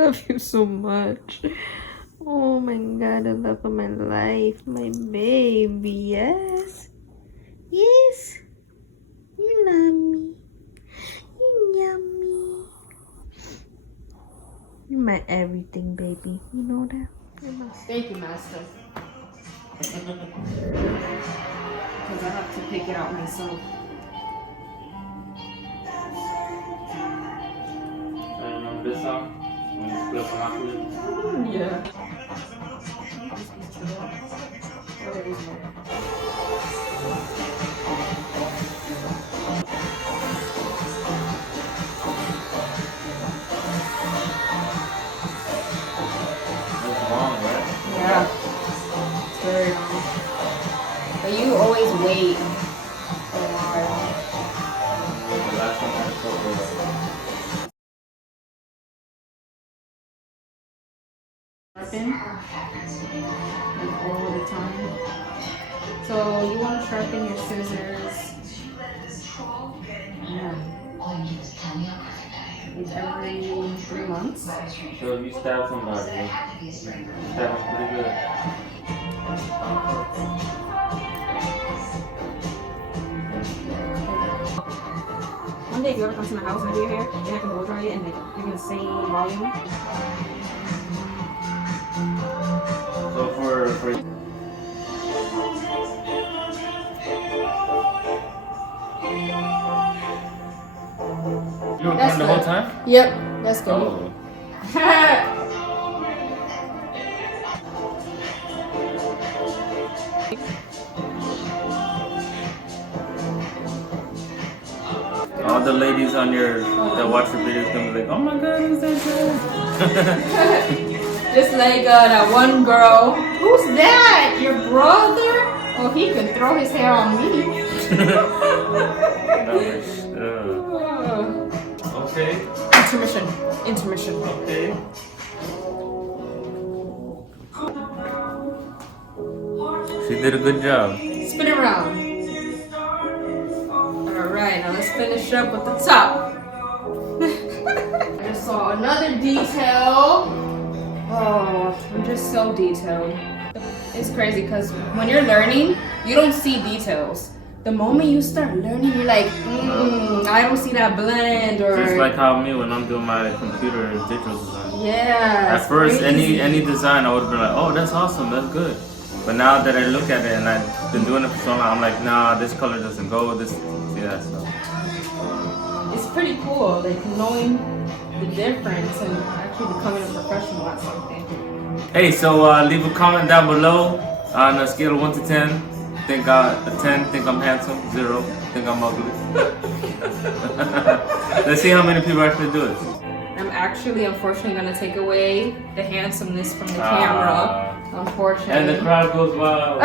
love you so much. Oh my god, the love of my life, my baby. Yes, yes, you love me. You love me. You're my everything, baby. You know that? Thank you, Master. Because I have to pick it out myself. Remember this song? When you split from my food? Yeah. It's long, right? Yeah. It's very long. But you always wait a while. The last one I took was Sharpen. Like all the time. So you want to sharpen your scissors. Yeah. It's every 3 months. so if you stab somebody, you stab them pretty good. One day if you ever come to my house and do your hair, then I can blow dry it and like give you the same volume. So for you were That's the good. whole time? Yep, that's good. Oh. All the ladies on your that watch your videos gonna be like, oh my god, who's that girl? Just like that one girl. Who's that? Your brother? Oh, he can throw his hair on me. Okay. Intermission. Intermission. Okay. She did a good job. Spin it around. Alright, now let's finish up with the top. I just saw another detail. Oh, I'm just so detailed. It's crazy because when you're learning, you don't see details. The moment you start learning, you're like, I don't see that blend or. Just like how me when I'm doing my computer digital design. Yeah. At first, crazy. any design I would have been like, oh, that's awesome, that's good. But now that I look at it and I've been doing it for so long, I'm like, nah, this color doesn't go. This, yeah. So. It's pretty cool, like knowing the difference and actually becoming a professional at something. Hey, so leave a comment down below on a scale of 1 to 10. Think a 10, think I'm handsome. 0, think I'm ugly. Let's see how many people actually do it. I'm actually, unfortunately, gonna take away the handsomeness from the camera. Unfortunately. And the crowd goes wild.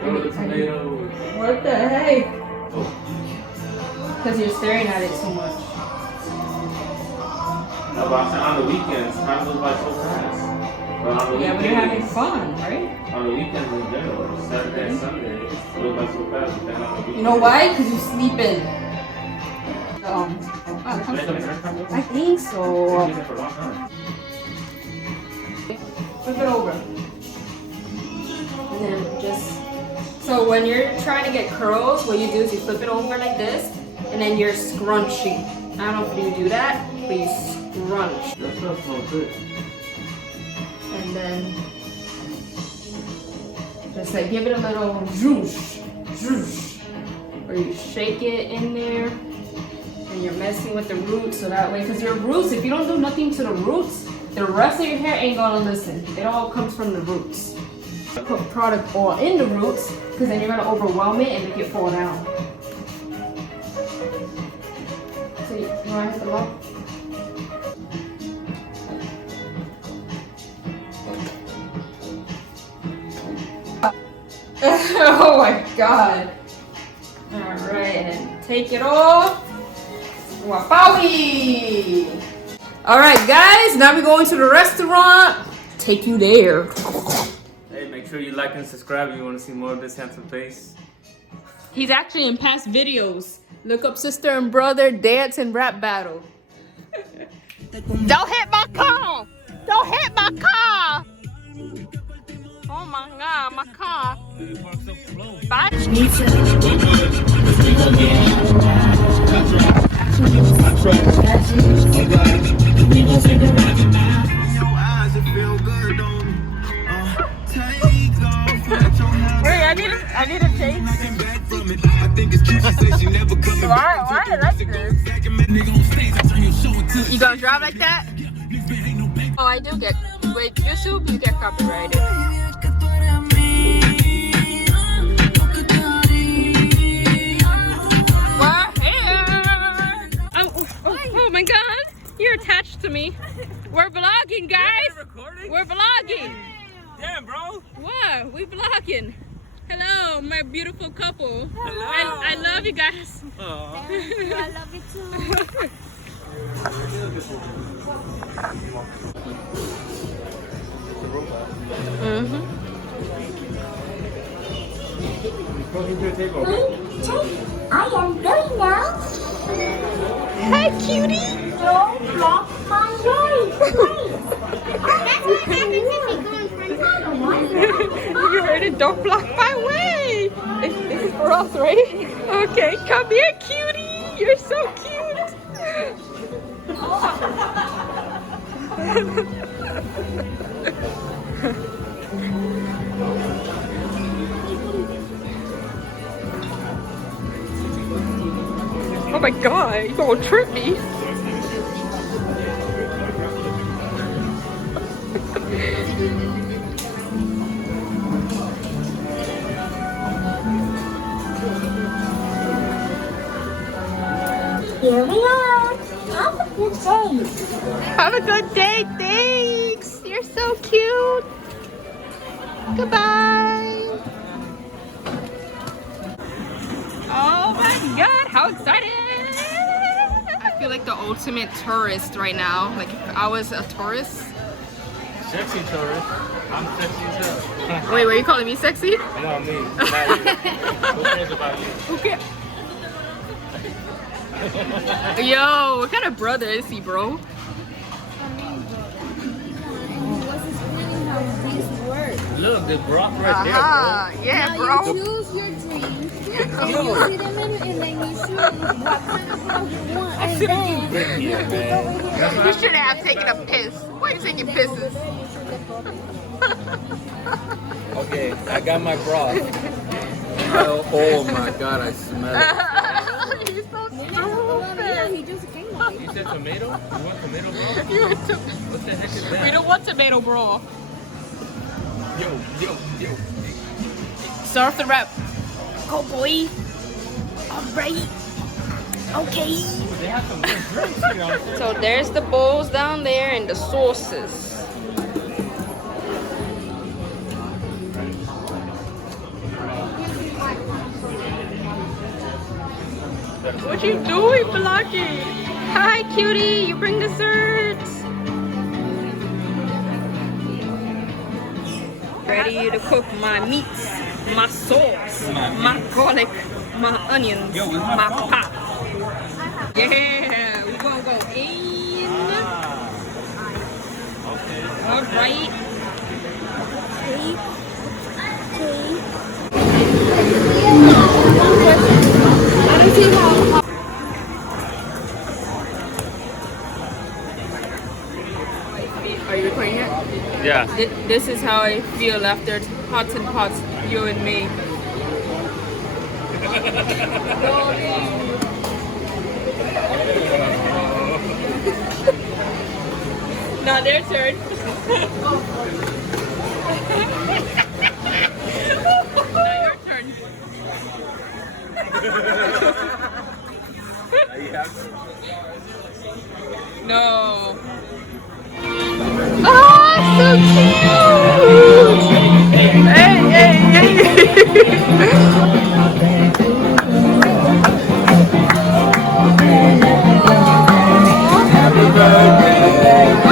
Throw the tomatoes. What the heck? Oh. Because you're staring at it so much. No, but I'm saying on the weekends, time goes by so fast. But on the Yeah, when you're having weekdays, fun, right? on the weekends in general, Saturday and Sunday, it goes by so fast. But then on the weekends, You know why? Because you're sleeping. I think so. It's been for a long time. Flip it over. And then just, so when you're trying to get curls, what you do is you flip it over like this, and then you're scrunching. I don't know if you do that, but you scrunch. That stuff so good. And then just like give it a little zhoosh, zhoosh. Or you shake it in there, and you're messing with the roots so that way, because your roots, if you don't do nothing to the roots, the rest of your hair ain't gonna listen. It all comes from the roots. Put product all in the roots, because then you're gonna overwhelm it and make it fall down. So you wanna hit them up? Oh my god. Alright, and then take it off. Wapawi! Alright guys, now we're going to the restaurant. Take you there. Hey, make sure you like and subscribe if you want to see more of this handsome face. He's actually in past videos. Look up sister and brother dance and rap battle. Don't hit my car! Don't hit my car! Oh my god, my car. Bye. Wait, I need a taste. Why I like this? You gonna drive like that? Oh, I do get. With YouTube, you get copyrighted. We're here. Oh my God! You're attached to me. We're vlogging, guys. We're vlogging. Damn, bro. What? We vlogging. Hello, my beautiful couple. Hello. I love you guys. I love you too. I am going now. Hi, cutie. Don't block my way. That's what happens if you go in front of You heard it. Don't block my way. It's for us, right? Okay, come here, cutie. You're so cute. Oh my God, you gonna trip me. Here we are. Have a good day. Have a good day, thanks. You're so cute. Goodbye. Oh my God, how excited. I feel like the ultimate tourist right now. Like if I was a tourist. Sexy tourist. I'm sexy as hell. Wait, were you calling me sexy? No, me. Not you. Who cares about you? Okay. Yo, what kind of brother is he, bro? Look, the broth right Uh-huh. Yeah, Now bro. you choose your drink. And you see them and then you choose what kind of broth you want. And then there, bro. Yeah, man. You shouldn't have taken a piss. Why are you taking pisses? Okay, I got my broth. Oh my God, I smell it. He's so Yeah, stupid. he just came up. You said tomato? You want tomato, bro? You want to- What the heck is We that? don't want tomato, bro. Yo. Start the rap. Go, boy. Alright. Okay. They have some good drinks here. So there's the bowls down there and the sauces. What you doing, Blackie? Hi, cutie. You bring desserts. Ready to cook my meats, my sauce, my garlic, my onions, my pop. Yeah, we gonna go in. All right. Are you recording it? Yeah. This is how I feel after pots and pots, you and me. Now their turn. Now your turn. No. Oh, so cute! Hey.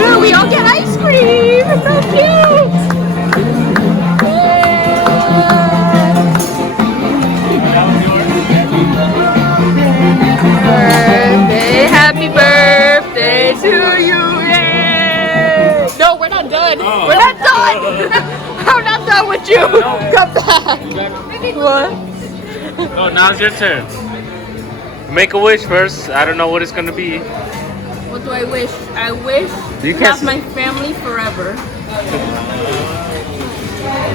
Oh, we all get ice cream! It's so cute! Birthday, happy birthday to you. Yay! No, we're not done. Oh. We're not done. I'm not done with you. Come back. What? Oh, now it's your turn. Make a wish first. I don't know what it's gonna be. What do I wish? I wish You to can't have my family forever.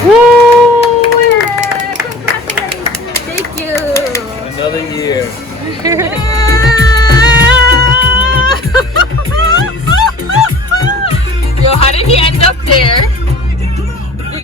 Woo! Thank you. Another year. Yo, how did he end up there?